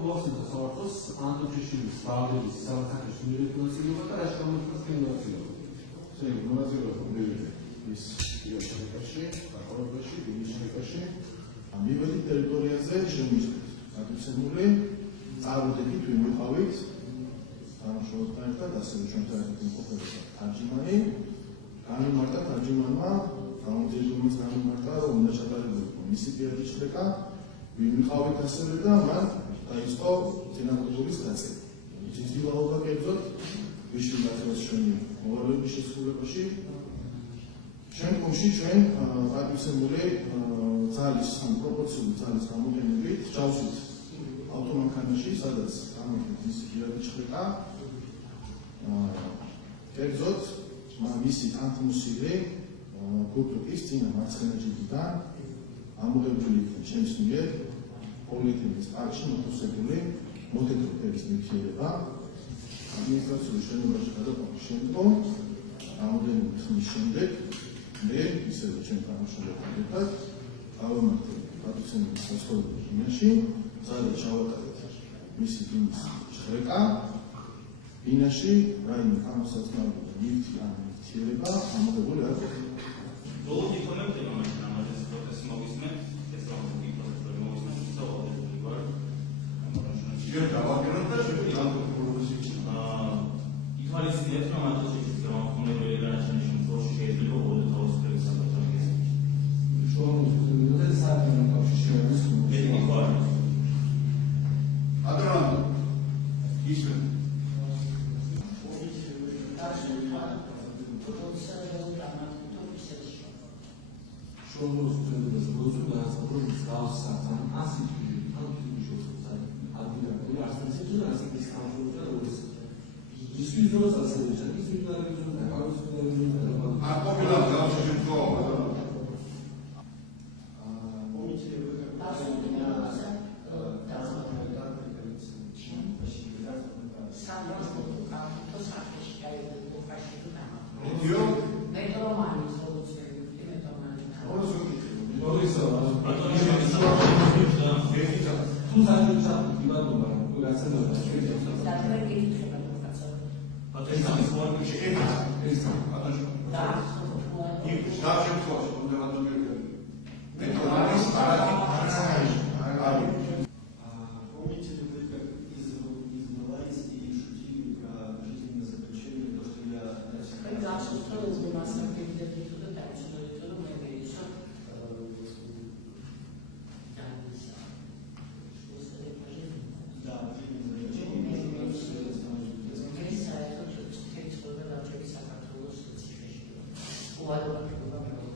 Bosnia Sortos, Antočešinis, Pavljević, Savacakis, Mirikulasilova, da je što možda Skrinulasilova. Sve, Munazilova, Mirikulasilova. Ის იოსებაში, ახალობაში, ბინიშნიკაში, ამივედი ტერიტორიაზე შემოსვლით. Ატოცებული წარუდებით ვიმოყავით თანამშრომლებთან ერთად, ასევე ჩვენთან ერთად იმყოფება თარჯიმანი. განმარტა თარჯიმანმა, გამომძიებულს განმარტა, რომ უნდა ჩატარებულიყო მისი პირადი შრეკა, ვიმიყავით ასევე და მან დაიწყო წინამორბედის გაწევა. ძიძილაობა კერძოდ, ვიში გაწევას ჩვენი მოვალეობის შესრულებაში. შემდგომში ჩვენ პატივცემული ძალის ან პროპორციული ძალის გამოყენებით ჯავშით ავტომანქანაში, სადაც გამოიყენეთ მისი პირადი შრეკა. კერძოდ მისი თანხმოსილი გურთუკის წინა მარცხენა ჯიბიდან ამოღებული იქნა ჩემს მიერ პოლიეთილენის პარკში მოთავსებული მოდედრო ფერის ნივთიერება. ადმინისტრაციული შენობაში გადაყვანის შემდგომ რამოდენიმე ხნის შემდეგ მე ისევე ჩემ თანამშრომლებთან ერთად გავამართლე პატივცემული საცხოვრებელ ბინაში, სადაც ჩავატარეთ მისი ბინის შრეკა. ბინაში რაიმე ამოსაცმელი ნივთი ან ნივთიერება ამოღებული არ იქნა. ბოლოს იქონებდება მაშინ ამაზე პროცესი მოვისმე, ეს რაღაცა პროცესი მოვისმე, საუბრობდი ვარ. ჯერ დავაგეროთ და შეგვიძლია პროცესი ითვალისწინებთ, რომ ატოცეშის გამომხმარებელი განაჩენის შემთხვევაში შეიძლება უყუროთ თავისუფლების საფრთხეს. შუამოვიდეთ საერთო კავშირის მე ვიყავ. ადრანო ისმენ შუამოვიდეთ როზულას პროექტს გავსახთან ასეთი თანხმობის ადგილები არსებობს და ასეთი სტანდარტია როგორც ისვის დროს ასევე ის ვიდარებია და გავსახთან არ ყოფილა გავშეშე თქო What